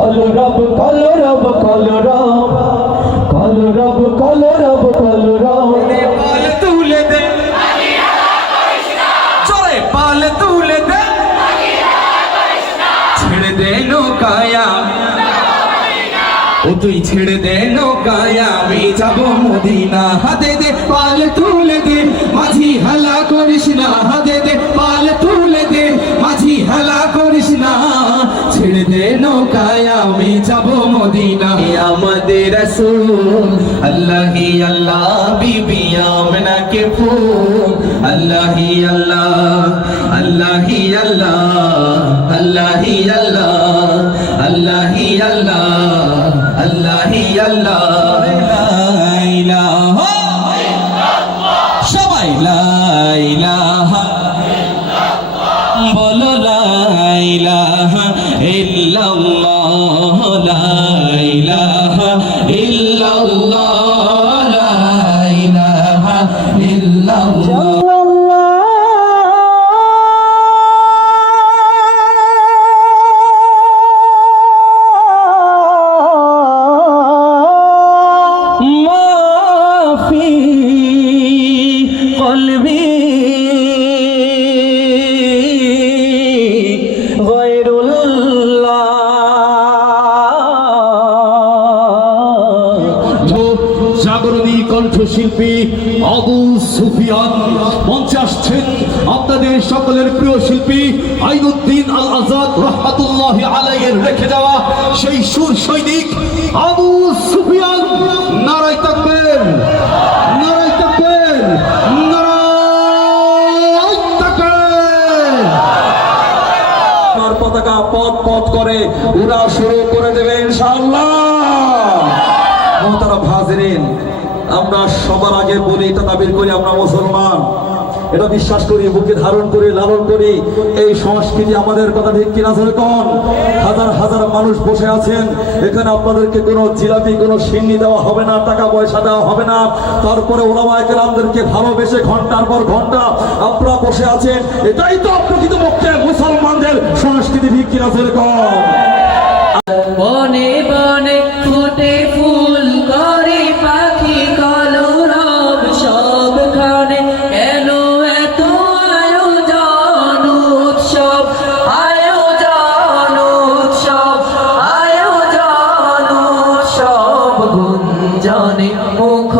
কলরব কলরব কলরব কলরব কলরব কলরব। পাল তুলে দে। চলে পাল তুলে দে। ছেড়ে দে নৌকায়া ও তুই ছেড়ে দে নৌকায়া আমি। যাব মদিনা হাতে দে, পাল তুলে দে। মাঝি হালা করিস না হাতে দে, পাল তুলে দে। মাঝি হালা করিস না, ছেড়ে দে মদিনা আমাদের রাসূল। আল্লাহি আল্লাহ, বিবি আমনা কে ফুল। আল্লাহি আল্লাহ আল্লাহি আল্লাহ আল্লাহি আল্লাহ আল্লাহি আল্লাহ আল্লাহি আল্লাহ। সবাই লা বলো قلبي জাগরণী কণ্ঠশিল্পী আবু সুফিয়ান। মঞ্চে আসছেন আপনাদের সকলের প্রিয় শিল্পী আইনুদ্দিন আল আজাদ রহমাতুল্লাহ আলাইয়ের রেখে যাওয়া সেই সুর সৈনিক আবু সুফিয়ান। নারাই থাকবেন পতাকা পথ পথ করে উড়া শুরু করে দেবে ইনশাআল্লাহ। মহতারা হাজিরিন আমরা সবার আগে বলি, এটা দাবির করি আমরা মুসলমান। এটা বিশ্বাস করি, বুকে ধারণ করি, লালন করি। এই সংস্কৃতি আমাদের কথা ঠিক কিনা কন? হাজার হাজার মানুষ বসে আছেন। এখানে আপনাদেরকে কোনো জিলাপি, কোনো সিন্নি দেওয়া হবে না, টাকা পয়সা দেওয়া হবে না। তারপরে ওলামায় কেরামদেরকে ভালোবেসে ঘণ্টার পর ঘণ্টা আপনারা বসে আছেন। এটাই তো প্রকৃতপক্ষে মুসলমানদের সংস্কৃতি ঠিক কিনা কন? রমজানে মুখ